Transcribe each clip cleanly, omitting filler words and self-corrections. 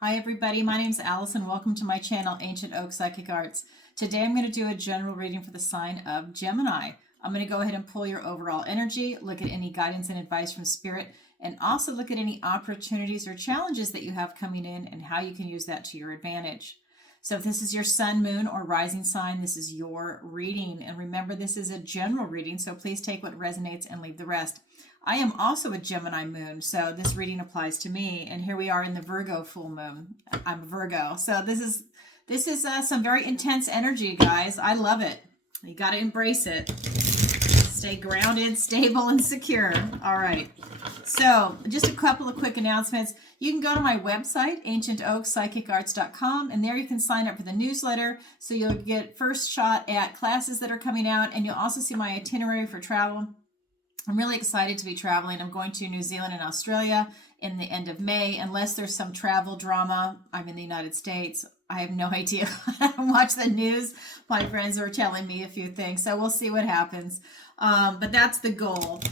Hi everybody, my name is Alison. Welcome to my channel, Ancient Oak Psychic Arts. Today I'm going to do a general reading for the sign of Gemini. I'm going to go ahead and pull your overall energy, look at any guidance and advice from Spirit, and also look at any opportunities or challenges that you have coming in and how you can use that to your advantage. So if this is your sun, moon, or rising sign, this is your reading. And remember, this is a general reading, so please take what resonates and leave the rest. I am also a Gemini moon, so this reading applies to me. And here we are in the Virgo full moon. I'm a Virgo, so this is some very intense energy, guys. I love it. You got to embrace it. Stay grounded, stable, and secure. All right. So just a couple of quick announcements. You can go to my website, ancientoakpsychicarts.com, and there you can sign up for the newsletter. So you'll get first shot at classes that are coming out, and you'll also see my itinerary for travel. I'm really excited to be traveling. I'm going to New Zealand and Australia in the end of May, unless there's some travel drama. I'm in the United States. I have no idea. I don't watch the news. My friends are telling me a few things, so we'll see what happens. But that's the goal.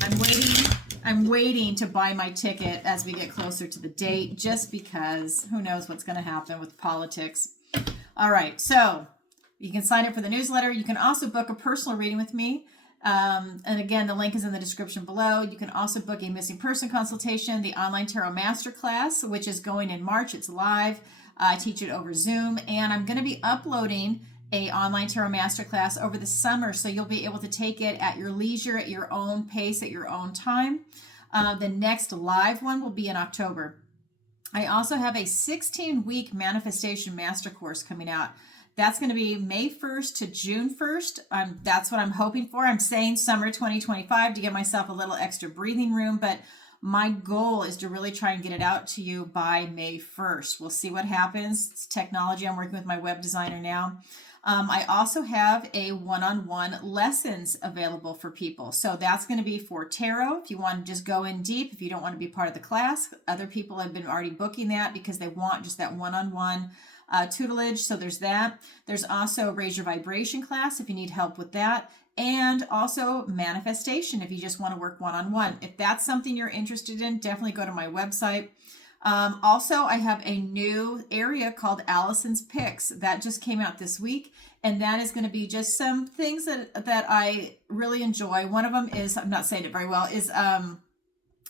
I'm waiting to buy my ticket as we get closer to the date, just because who knows what's going to happen with politics. All right, so you can sign up for the newsletter. You can also book a personal reading with me. And again, the link is in the description below. You can also book a missing person consultation, the online tarot masterclass, which is going in March. It's live. I teach it over Zoom, and I'm going to be uploading a online tarot masterclass over the summer, so you'll be able to take it at your leisure, at your own pace, at your own time. The next live one will be in October. I also have a 16-week manifestation master course coming out. That's going to be May 1st to June 1st. That's what I'm hoping for. I'm saying summer 2025 to give myself a little extra breathing room, but my goal is to really try and get it out to you by May 1st. We'll see what happens. It's technology. I'm working with my web designer now. I also have a one-on-one lessons available for people. So that's going to be for tarot. If you want to just go in deep, if you don't want to be part of the class, other people have been already booking that because they want just that one-on-one tutelage. So there's that. There's also Raise Your Vibration class if you need help with that. And also manifestation if you just want to work one-on-one. If that's something you're interested in, definitely go to my website. Also, I have a new area called Alison's Picks that just came out this week, and that is going to be just some things that I really enjoy. One of them is, I'm not saying it very well, is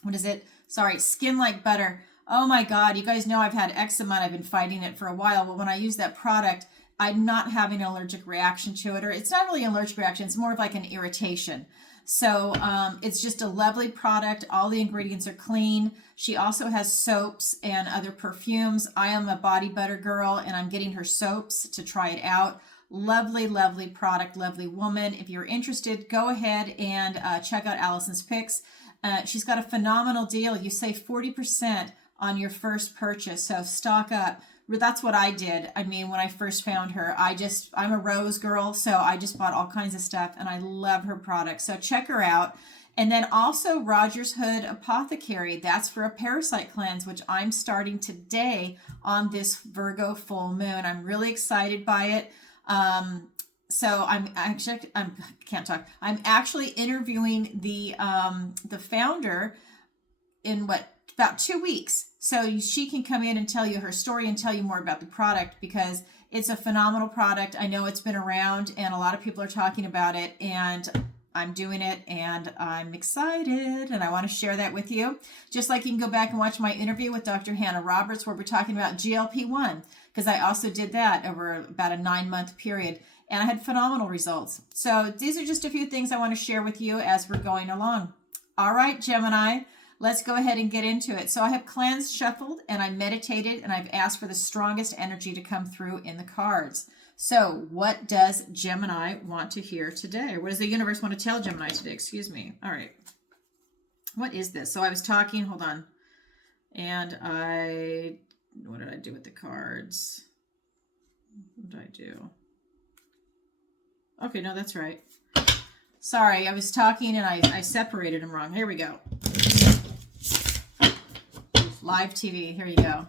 what is it? Sorry, Skin Like Butter. Oh my God, you guys know I've had eczema. I've been fighting it for a while, but when I use that product, I'm not having an allergic reaction to it, or it's not really an allergic reaction. It's more of like an irritation. So it's just a lovely product. All the ingredients are clean. She also has soaps and other perfumes. I am a body butter girl, and I'm getting her soaps to try it out. Lovely, lovely product, lovely woman. If you're interested, go ahead and check out Alison's Picks. She's got a phenomenal deal. You save 40% on your first purchase, so stock up. That's what I did. I mean, when I first found her, I'm a rose girl, so I just bought all kinds of stuff, and I love her products. So check her out. And then also Roger's Hood Apothecary. That's for a parasite cleanse, which I'm starting today on this Virgo full moon. I'm really excited by it. So I can't talk. I'm actually interviewing the founder in about 2 weeks. So she can come in and tell you her story and tell you more about the product, because it's a phenomenal product. I know it's been around and a lot of people are talking about it, and I'm doing it and I'm excited and I want to share that with you. Just like you can go back and watch my interview with Dr. Hannah Roberts where we're talking about GLP-1, because I also did that over about a 9-month period and I had phenomenal results. So these are just a few things I want to share with you as we're going along. All right, Gemini. Let's go ahead and get into it. So I have cleansed, shuffled, and I meditated, and I've asked for the strongest energy to come through in the cards. So what does Gemini want to hear today? Or what does the universe want to tell Gemini today? Excuse me. All right. What is this? So I was talking, hold on. And what did I do with the cards? What did I do? Okay, no, that's right. Sorry, I was talking and I separated them wrong. Here we go. Live TV. Here you go.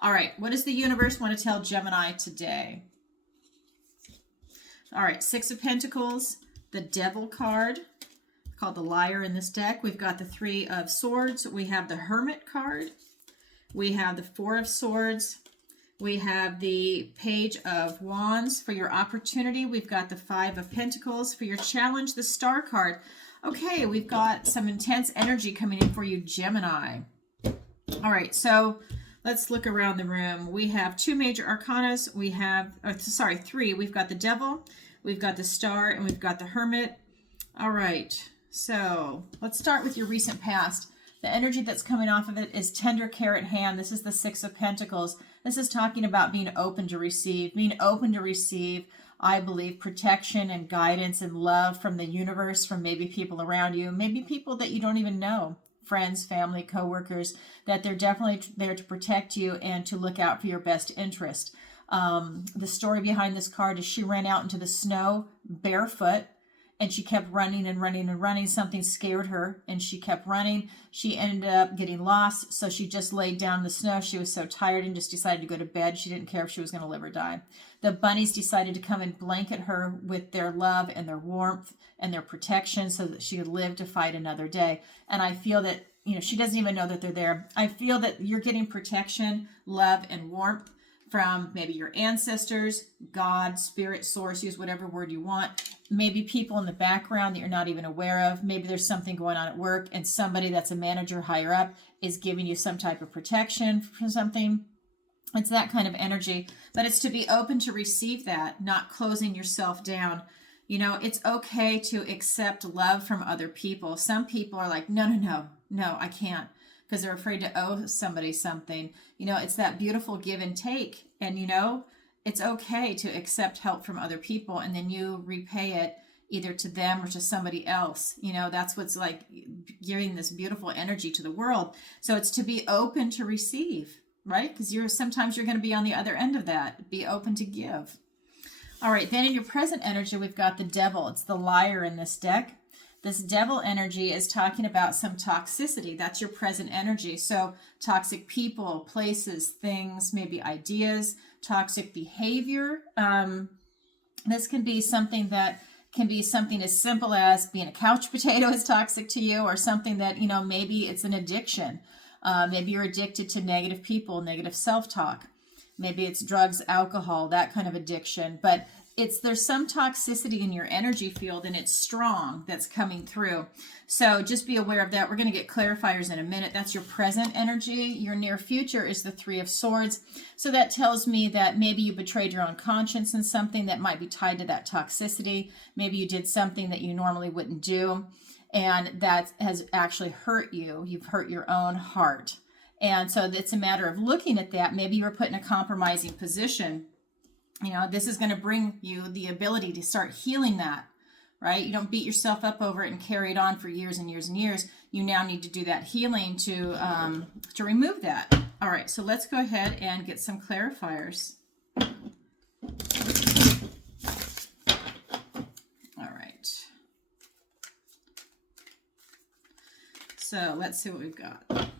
All right. What does the universe want to tell Gemini today? All right. 6 of Pentacles, the Devil card, called the Liar in this deck. We've got the 3 of Swords. We have the Hermit card. We have the Four of Swords. We have the Page of Wands for your opportunity. We've got the Five of Pentacles for your challenge, the Star card. Okay, we've got some intense energy coming in for you, Gemini. All right, so let's look around the room. We have two major arcanas. We have, three. We've got the Devil, we've got the Star, and we've got the Hermit. All right, so let's start with your recent past. The energy that's coming off of it is tender care at hand. This is the Six of Pentacles. This is talking about being open to receive, I believe, protection and guidance and love from the universe, from maybe people around you, maybe people that you don't even know, friends, family, coworkers, that they're definitely there to protect you and to look out for your best interest. The story behind this card is she ran out into the snow barefoot, and she kept running and running and running. Something scared her, and she kept running. She ended up getting lost, so she just laid down in the snow. She was so tired and just decided to go to bed. She didn't care if she was going to live or die. The bunnies decided to come and blanket her with their love and their warmth and their protection so that she could live to fight another day. And I feel that, she doesn't even know that they're there. I feel that you're getting protection, love, and warmth from maybe your ancestors, God, spirit, source, use whatever word you want. Maybe people in the background that you're not even aware of. Maybe there's something going on at work and somebody that's a manager higher up is giving you some type of protection for something. It's that kind of energy, but it's to be open to receive that, not closing yourself down. It's okay to accept love from other people. Some people are like, no, I can't, because they're afraid to owe somebody something. It's that beautiful give and take. And, it's okay to accept help from other people, and then you repay it either to them or to somebody else. That's what's like giving this beautiful energy to the world. So it's to be open to receive, right? Because sometimes you're going to be on the other end of that. Be open to give. All right, then in your present energy, we've got the Devil. It's the liar in this deck. This Devil energy is talking about some toxicity. That's your present energy. So toxic people, places, things, maybe ideas, toxic behavior. This can be something as simple as being a couch potato is toxic to you, or something that, maybe it's an addiction. Maybe you're addicted to negative people, negative self-talk. Maybe it's drugs, alcohol, that kind of addiction. But there's some toxicity in your energy field, and it's strong, that's coming through. So just be aware of that. We're going to get clarifiers in a minute. That's your present energy. Your near future is the Three of Swords. So that tells me that maybe you betrayed your own conscience in something that might be tied to that toxicity. Maybe you did something that you normally wouldn't do, and that has actually hurt you. You've hurt your own heart. And so it's a matter of looking at that. Maybe you were put in a compromising position. This is going to bring you the ability to start healing that, right? You don't beat yourself up over it and carry it on for years and years and years. You now need to do that healing to remove that. All right, so let's go ahead and get some clarifiers. All right. So let's see what we've got.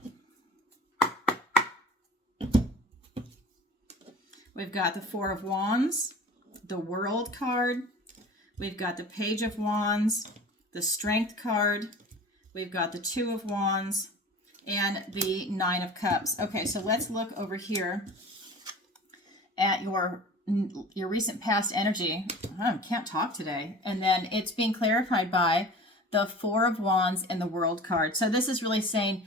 We've got the Four of Wands, the World card. We've got the Page of Wands, the Strength card. We've got the Two of Wands and the Nine of Cups. Okay, so let's look over here at your recent past energy. I can't talk today. And then it's being clarified by the Four of Wands and the World card. So this is really saying,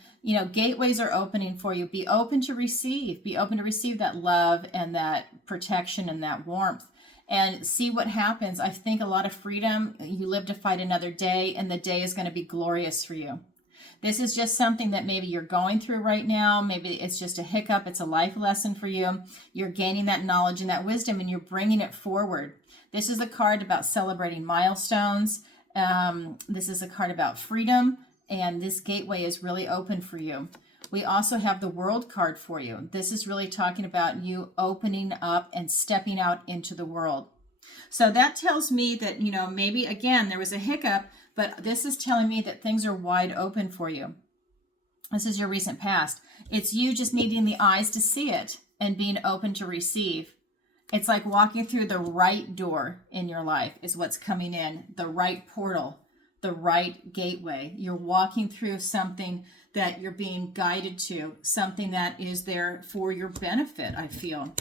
gateways are opening for you. Be open to receive. Be open to receive that love and that protection and that warmth. And see what happens. I think a lot of freedom. You live to fight another day, and the day is going to be glorious for you. This is just something that maybe you're going through right now. Maybe it's just a hiccup. It's a life lesson for you. You're gaining that knowledge and that wisdom, and you're bringing it forward. This is a card about celebrating milestones. This is a card about freedom, and this gateway is really open for you. We also have the World card for you. This is really talking about you opening up and stepping out into the world. So that tells me that, maybe again, there was a hiccup, but this is telling me that things are wide open for you. This is your recent past. It's you just needing the eyes to see it and being open to receive. It's like walking through the right door in your life is what's coming in, the right portal, the right gateway. You're walking through something that you're being guided to, something that is there for your benefit, I feel.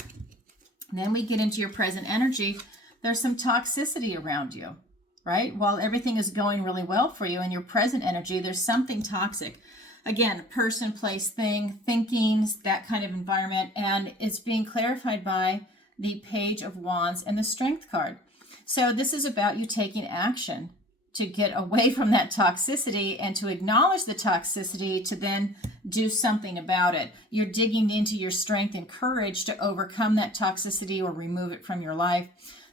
And then we get into your present energy. There's some toxicity around you, right? While everything is going really well for you in your present energy, there's something toxic. Again, person, place, thing, thinking, that kind of environment. And it's being clarified by the Page of Wands and the Strength card. So this is about you taking action to get away from that toxicity and to acknowledge the toxicity to then do something about it. You're digging into your strength and courage to overcome that toxicity or remove it from your life.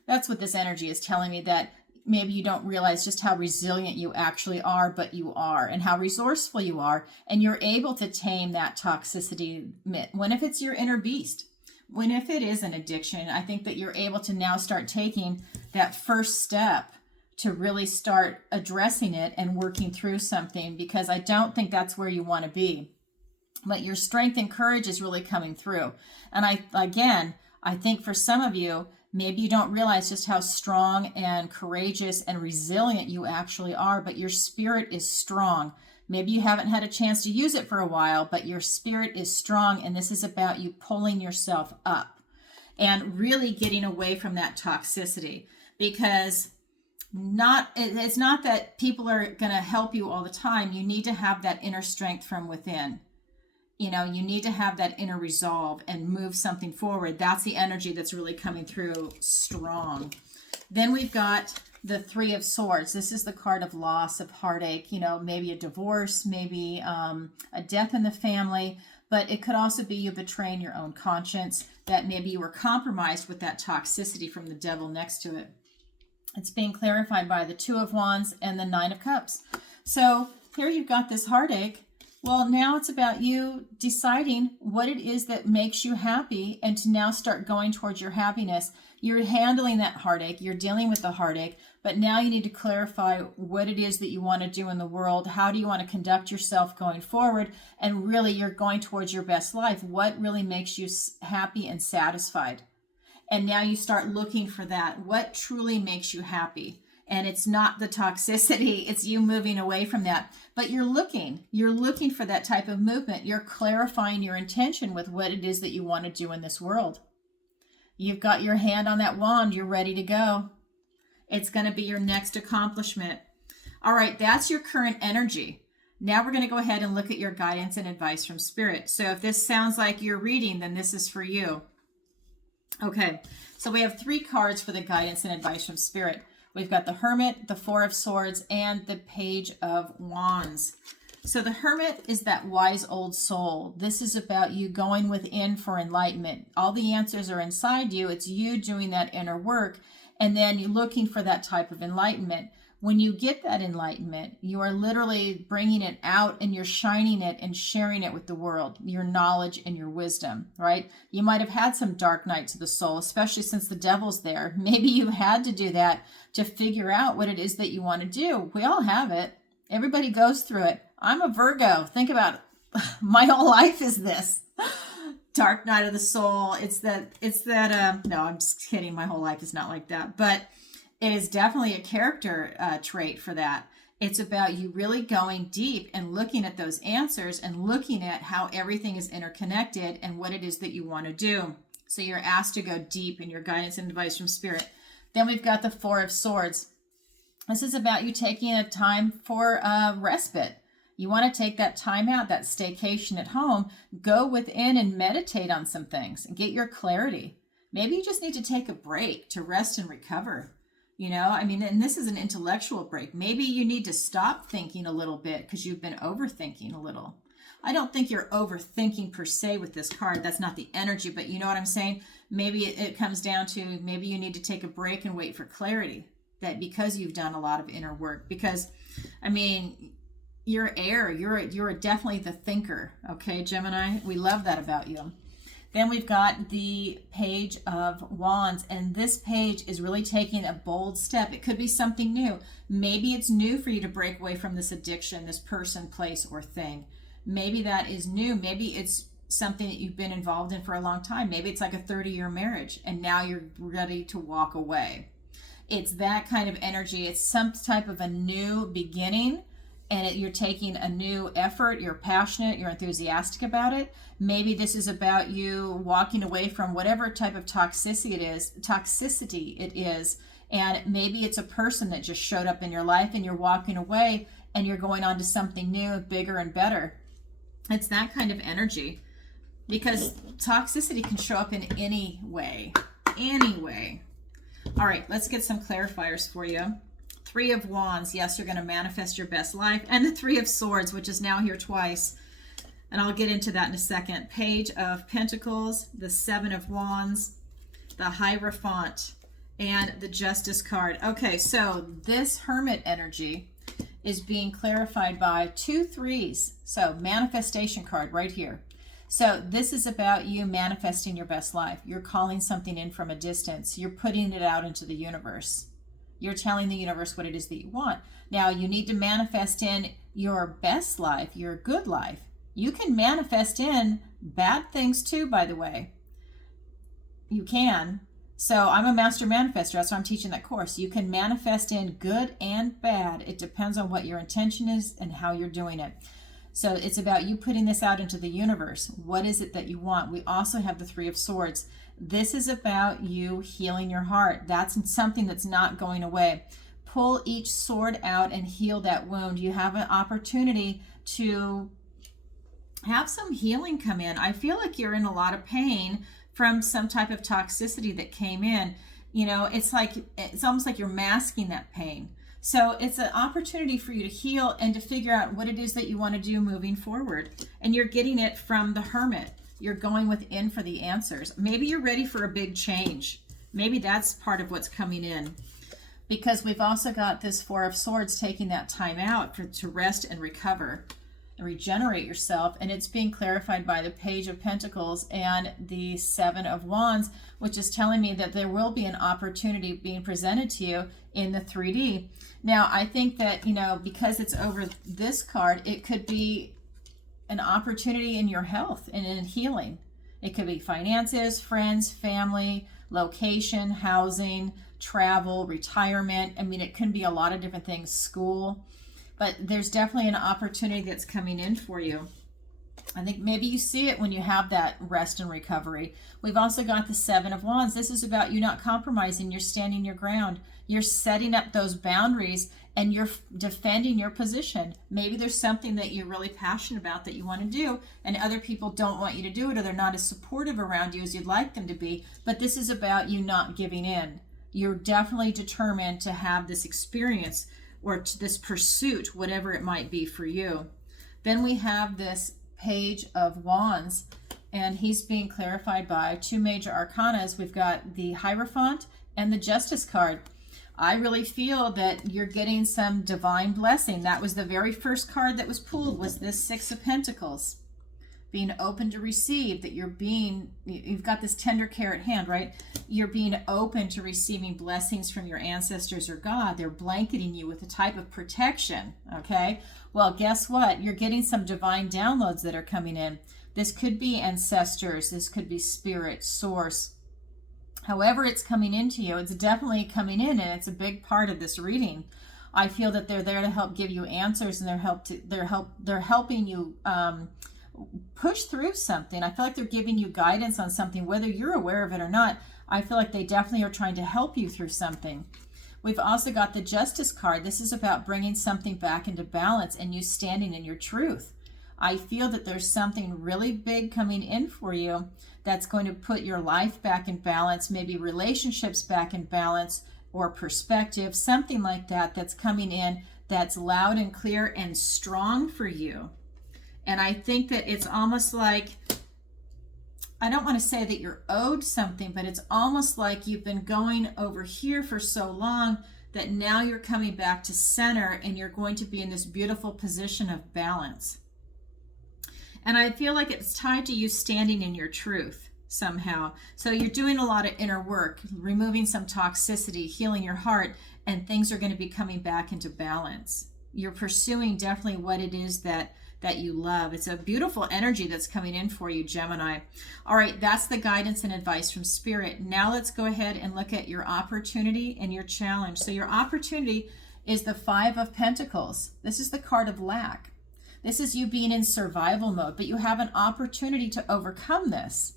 That's what this energy is telling me, that maybe you don't realize just how resilient you actually are, but you are, and how resourceful you are, and you're able to tame that toxicity. When if it's your inner beast, when if it is an addiction, I think that you're able to now start taking that first step to really start addressing it and working through something, because I don't think that's where you want to be. But your strength and courage is really coming through. And I think for some of you, maybe you don't realize just how strong and courageous and resilient you actually are, but your spirit is strong. Maybe you haven't had a chance to use it for a while, but your spirit is strong, and this is about you pulling yourself up and really getting away from that toxicity, because it's not that people are going to help you all the time. You need to have that inner strength from within. You need to have that inner resolve and move something forward. That's the energy that's really coming through strong. Then we've got the Three of Swords. This is the card of loss, of heartache, maybe a divorce, maybe a death in the family, but it could also be you betraying your own conscience, that maybe you were compromised with that toxicity from the devil next to it. It's being clarified by the Two of Wands and the Nine of Cups. So here you've got this heartache. Well, now it's about you deciding what it is that makes you happy and to now start going towards your happiness. You're handling that heartache. You're dealing with the heartache, but now you need to clarify what it is that you want to do in the world. How do you want to conduct yourself going forward? And really, you're going towards your best life. What really makes you happy and satisfied? And now you start looking for that. What truly makes you happy? And it's not the toxicity, it's you moving away from that. But you're looking for that type of movement. You're clarifying your intention with what it is that you want to do in this world. You've got your hand on that wand, you're ready to go. It's going to be your next accomplishment. All right, that's your current energy. Now we're going to go ahead and look at your guidance and advice from Spirit. So if this sounds like you're reading, then this is for you. Okay, so we have 3 cards for the guidance and advice from Spirit. We've got the Hermit, the Four of Swords, and the Page of Wands. So the Hermit is that wise old soul. This is about you going within for enlightenment. All the answers are inside you. It's you doing that inner work, and then you're looking for that type of enlightenment. When you get that enlightenment, you are literally bringing it out and you're shining it and sharing it with the world, your knowledge and your wisdom, right? You might have had some dark nights of the soul, especially since the devil's there. Maybe you had to do that to figure out what it is that you want to do. We all have it. Everybody goes through it. I'm a Virgo. Think about it. My whole life is this. Dark night of the soul. No, I'm just kidding. My whole life is not like that. But it is definitely a character trait for that. It's about you really going deep and looking at those answers and looking at how everything is interconnected and what it is that you want to do. So you're asked to go deep in your guidance and advice from Spirit. Then we've got the Four of Swords. This is about you taking a time for respite. You want to take that time out, that staycation at home, go within and meditate on some things and get your clarity. Maybe you just need to take a break to rest and recover. And this is an intellectual break. Maybe you need to stop thinking a little bit because you've been overthinking a little. I don't think you're overthinking per se with this card. That's not the energy, but you know what I'm saying? Maybe it comes down to maybe you need to take a break and wait for clarity, that because you've done a lot of inner work. Because, you're air. You're definitely the thinker. Okay, Gemini? We love that about you. Then we've got the Page of Wands, and this page is really taking a bold step. It could be something new. Maybe it's new for you to break away from this addiction, this person, place, or thing. Maybe that is new. Maybe it's something that you've been involved in for a long time. Maybe it's like a 30-year marriage, and now you're ready to walk away. It's that kind of energy. It's some type of a new beginning, and you're taking a new effort. You're passionate, you're enthusiastic about it. Maybe this is about you walking away from whatever type of toxicity it is. And maybe it's a person that just showed up in your life and you're walking away and you're going on to something new, bigger and better. It's that kind of energy, because toxicity can show up in any way. All right, let's get some clarifiers for you. 3 of Wands, yes, you're going to manifest your best life. And the 3 of Swords, which is now here twice. And I'll get into that in a second. Page of Pentacles, the 7 of Wands, the Hierophant, and the Justice card. Okay, so this Hermit energy is being clarified by 2 3s. So manifestation card right here. So this is about you manifesting your best life. You're calling something in from a distance. You're putting it out into the universe. You're telling the universe what it is that you want. Now, you need to manifest in your best life, your good life. You can manifest in bad things too, by the way. You can. So I'm a master manifestor. That's why I'm teaching that course. You can manifest in good and bad. It depends on what your intention is and how you're doing it. So it's about you putting this out into the universe. What is it that you want? We also have the 3 of Swords. This is about you healing your heart. That's something that's not going away. Pull each sword out and heal that wound. You have an opportunity to have some healing come in. I feel like you're in a lot of pain from some type of toxicity that came in. You know, it's almost like you're masking that pain. So it's an opportunity for you to heal and to figure out what it is that you want to do moving forward. And you're getting it from the Hermit. You're going within for the answers. Maybe you're ready for a big change. Maybe that's part of what's coming in. Because we've also got this 4 of Swords taking that time out to rest and recover and regenerate yourself. And it's being clarified by the Page of Pentacles and the 7 of Wands, which is telling me that there will be an opportunity being presented to you in the 3D. Now, I think that, you know, because it's over this card, it could be an opportunity in your health and in healing. It could be finances, friends, family, location, housing, travel, retirement. I mean, it can be a lot of different things, school, but there's definitely an opportunity that's coming in for you. I think maybe you see it when you have that rest and recovery. We've also got the 7 of Wands. This is about you not compromising. You're standing your ground. You're setting up those boundaries and you're defending your position. Maybe there's something that you're really passionate about that you want to do and other people don't want you to do it, or they're not as supportive around you as you'd like them to be. But this is about you not giving in. You're definitely determined to have this experience or this pursuit, whatever it might be for you. Then we have this Page of Wands, and he's being clarified by 2 major arcanas. We've got the Hierophant and the Justice card. I really feel that you're getting some divine blessing. That was the very first card that was pulled, was this 6 of Pentacles. Being open to receive, that you've got this tender care at hand, right? You're being open to receiving blessings from your ancestors or God. They're blanketing you with a type of protection, okay? Well, guess what? You're getting some divine downloads that are coming in. This could be ancestors. This could be spirit, source. However it's coming into you, it's definitely coming in, and it's a big part of this reading. I feel that they're there to help give you answers, and they're helping you push through something. I feel like they're giving you guidance on something, whether you're aware of it or not. I feel like they definitely are trying to help you through something. We've also got the Justice card. This is about bringing something back into balance and you standing in your truth. I feel that there's something really big coming in for you that's going to put your life back in balance, maybe relationships back in balance, or perspective, something like that that's coming in that's loud and clear and strong for you. And I think that it's almost like, I don't want to say that you're owed something, but it's almost like you've been going over here for so long that now you're coming back to center and you're going to be in this beautiful position of balance. And I feel like it's tied to you standing in your truth somehow. So you're doing a lot of inner work, removing some toxicity, healing your heart, and things are going to be coming back into balance. You're pursuing definitely what it is that that you love. It's a beautiful energy that's coming in for you, Gemini. All right, that's the guidance and advice from Spirit. Now let's go ahead and look at your opportunity and your challenge. So your opportunity is the Five of Pentacles. This is the card of lack. This is you being in survival mode, but you have an opportunity to overcome this,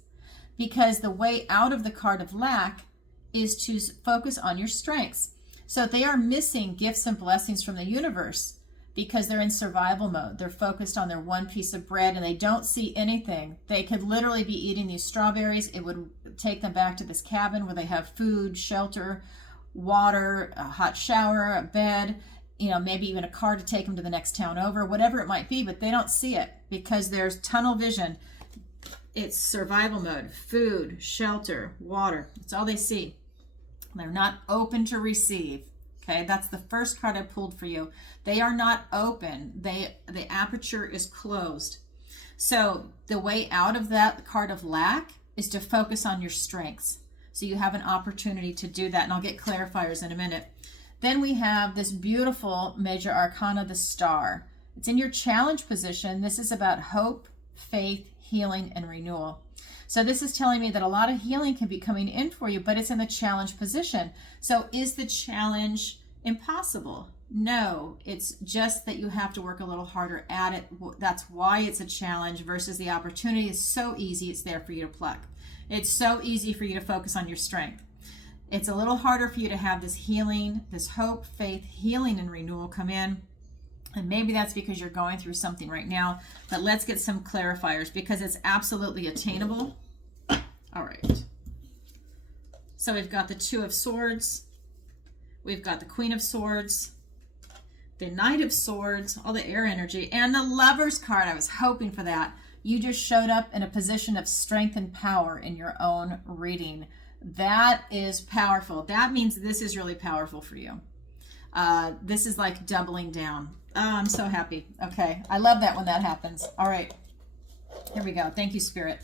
because the way out of the card of lack is to focus on your strengths. So they are missing gifts and blessings from the universe because they're in survival mode. They're focused on their one piece of bread and they don't see anything. They could literally be eating these strawberries. It would take them back to this cabin where they have food, shelter, water, a hot shower, a bed, maybe even a car to take them to the next town over, whatever it might be, but they don't see it because there's tunnel vision. It's survival mode, food, shelter, water. It's all they see. They're not open to receive. Okay, that's the first card I pulled for you. They are not open. The aperture is closed. So the way out of that card of lack is to focus on your strengths. So you have an opportunity to do that, and I'll get clarifiers in a minute. Then we have this beautiful major arcana, the Star. It's in your challenge position. This is about hope, faith, healing, and renewal. So this is telling me that a lot of healing can be coming in for you, but it's in the challenge position. So is the challenge impossible? No, it's just that you have to work a little harder at it. That's why it's a challenge versus the opportunity is so easy. It's there for you to pluck. It's so easy for you to focus on your strength. It's a little harder for you to have this healing, this hope, faith, healing, and renewal come in. And maybe that's because you're going through something right now, but let's get some clarifiers because it's absolutely attainable. All right. So we've got the Two of Swords. We've got the Queen of Swords, the Knight of Swords, all the air energy, and the Lover's card. I was hoping for that. You just showed up in a position of strength and power in your own reading. That is powerful. That means this is really powerful for you. This is like doubling down. Oh, I'm so happy. Okay. I love that when that happens. All right. Here we go. Thank you, Spirit.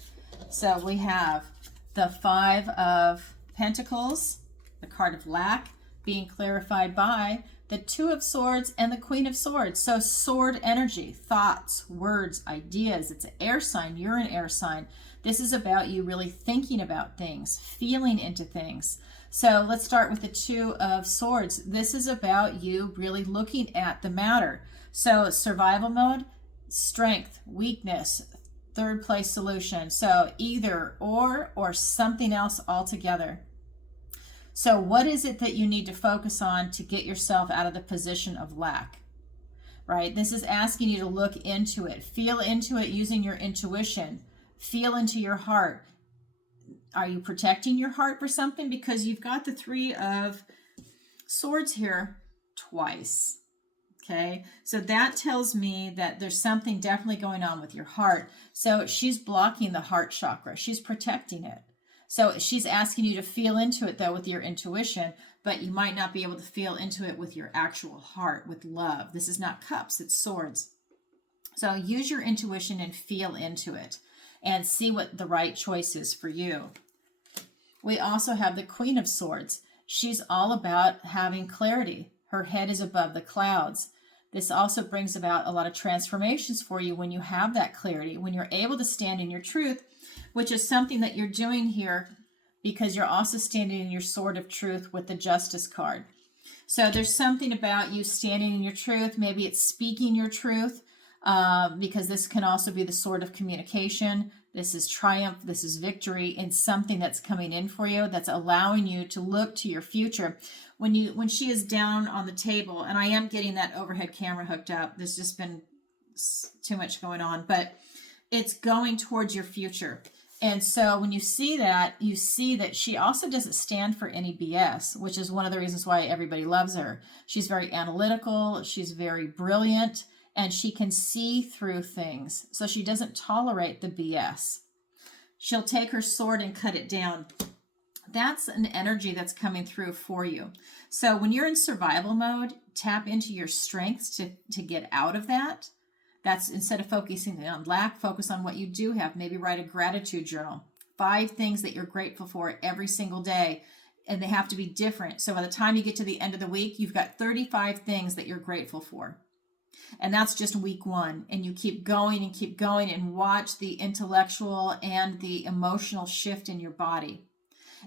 So we have the Five of Pentacles, the card of lack, being clarified by the Two of Swords and the Queen of Swords. So sword energy, thoughts, words, ideas. It's an air sign. You're an air sign. This is about you really thinking about things, feeling into things. So let's start with the Two of Swords. This is about you really looking at the matter. So survival mode, strength, weakness, third place solution. So either or something else altogether. So what is it that you need to focus on to get yourself out of the position of lack? Right? This is asking you to look into it, feel into it using your intuition, feel into your heart. Are you protecting your heart for something? Because you've got the Three of Swords here twice. Okay, so that tells me that there's something definitely going on with your heart. So she's blocking the heart chakra. She's protecting it. So she's asking you to feel into it, though, with your intuition, but you might not be able to feel into it with your actual heart, with love. This is not cups, it's swords. So use your intuition and feel into it and see what the right choice is for you. We also have the Queen of Swords. She's all about having clarity. Her head is above the clouds. This also brings about a lot of transformations for you when you have that clarity, when you're able to stand in your truth, which is something that you're doing here because you're also standing in your sword of truth with the Justice card. So there's something about you standing in your truth. Maybe it's speaking your truth because this can also be the sword of communication. This is triumph. This is victory in something that's coming in for you, that's allowing you to look to your future. When she is down on the table, and I am getting that overhead camera hooked up. There's just been too much going on, but it's going towards your future. And so when you see that she also doesn't stand for any BS, which is one of the reasons why everybody loves her. She's very analytical. She's very brilliant. And she can see through things. So she doesn't tolerate the BS. She'll take her sword and cut it down. That's an energy that's coming through for you. So when you're in survival mode, tap into your strengths to get out of that. That's instead of focusing on lack, focus on what you do have. Maybe write a gratitude journal. 5 things that you're grateful for every single day. And they have to be different. So by the time you get to the end of the week, you've got 35 things that you're grateful for. And that's just week one. And you keep going and watch the intellectual and the emotional shift in your body.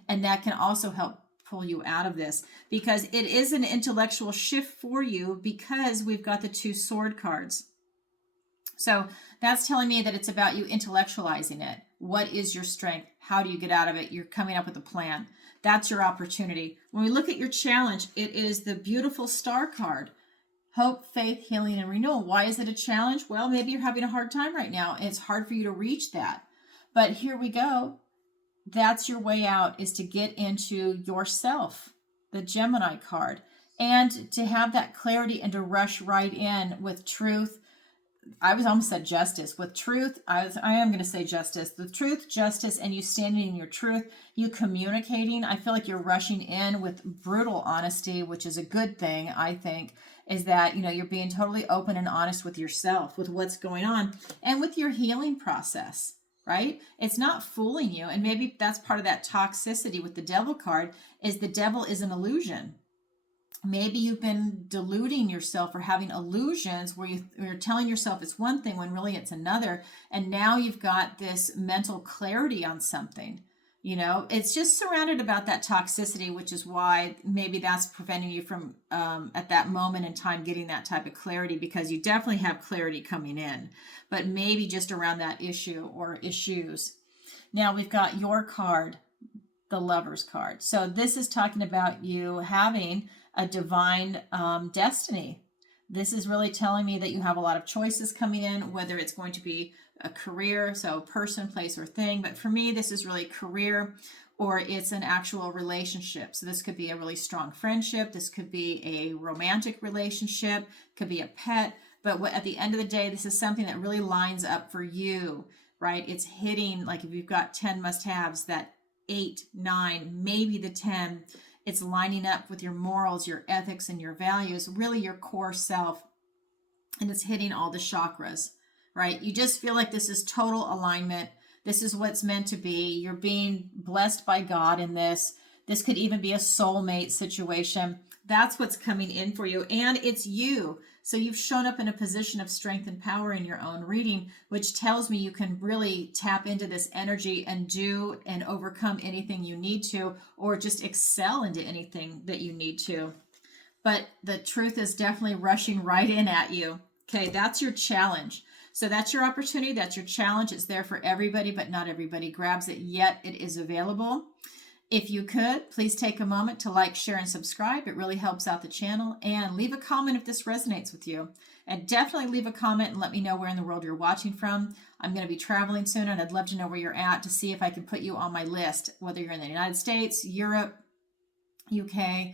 And that can also help pull you out of this, because it is an intellectual shift for you, because we've got the 2 sword cards. So that's telling me that it's about you intellectualizing it. What is your strength? How do you get out of it? You're coming up with a plan. That's your opportunity. When we look at your challenge, it is the beautiful star card. Hope, faith, healing, and renewal. Why is it a challenge? Well, maybe you're having a hard time right now, and it's hard for you to reach that. But here we go. That's your way out, is to get into yourself, the Gemini card, and to have that clarity and to rush right in with truth. I was almost said justice. With truth, I am going to say justice. The truth, justice, and you standing in your truth, you communicating. I feel like you're rushing in with brutal honesty, which is a good thing, I think, is that, you're being totally open and honest with yourself, with what's going on, and with your healing process. Right? It's not fooling you. And maybe that's part of that toxicity with the devil card, is the devil is an illusion. Maybe you've been deluding yourself or having illusions where you're telling yourself it's one thing when really it's another. And now you've got this mental clarity on something. It's just surrounded about that toxicity, which is why maybe that's preventing you from, at that moment in time, getting that type of clarity, because you definitely have clarity coming in, but maybe just around that issue or issues. Now we've got your card, the Lover's card. So this is talking about you having a divine destiny. This is really telling me that you have a lot of choices coming in, whether it's going to be a career, so person, place, or thing. But for me, this is really career, or it's an actual relationship. So this could be a really strong friendship. This could be a romantic relationship, could be a pet. But at the end of the day, this is something that really lines up for you, right? It's hitting, like if you've got 10 must-haves, that 8, 9, maybe the 10, it's lining up with your morals, your ethics, and your values, really your core self. And it's hitting all the chakras, right? You just feel like this is total alignment. This is what's meant to be. You're being blessed by God in this. This could even be a soulmate situation. That's what's coming in for you. And it's you. So you've shown up in a position of strength and power in your own reading, which tells me you can really tap into this energy and do and overcome anything you need to, or just excel into anything that you need to. But the truth is definitely rushing right in at you. Okay, that's your challenge. So that's your opportunity. That's your challenge. It's there for everybody, but not everybody grabs it yet. It is available. If you could, please take a moment to like, share, and subscribe. It really helps out the channel. And leave a comment if this resonates with you. And definitely leave a comment and let me know where in the world you're watching from. I'm going to be traveling soon, and I'd love to know where you're at to see if I can put you on my list, whether you're in the United States, Europe, UK,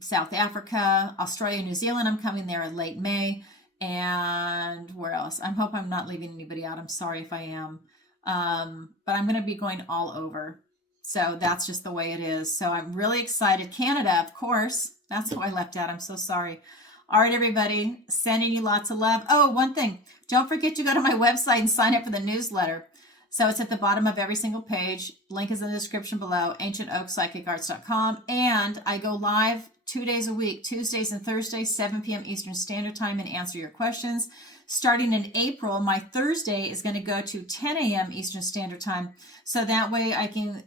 South Africa, Australia, New Zealand. I'm coming there in late May. And where else? I hope I'm not leaving anybody out. I'm sorry if I am. But I'm going to be going all over. So that's just the way it is. So I'm really excited. Canada, of course. That's who I left out. I'm so sorry. All right, everybody. Sending you lots of love. Oh, one thing. Don't forget to go to my website and sign up for the newsletter. So it's at the bottom of every single page. Link is in the description below, ancientoakpsychicarts.com. And I go live 2 days a week, Tuesdays and Thursdays, 7 p.m. Eastern Standard Time, and answer your questions. Starting in April, my Thursday is going to go to 10 a.m. Eastern Standard Time. So that way I can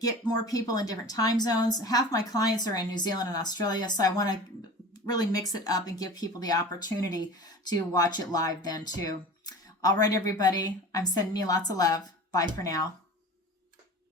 get more people in different time zones. Half my clients are in New Zealand and Australia, so I want to really mix it up and give people the opportunity to watch it live then too. All right, everybody, I'm sending you lots of love. Bye for now.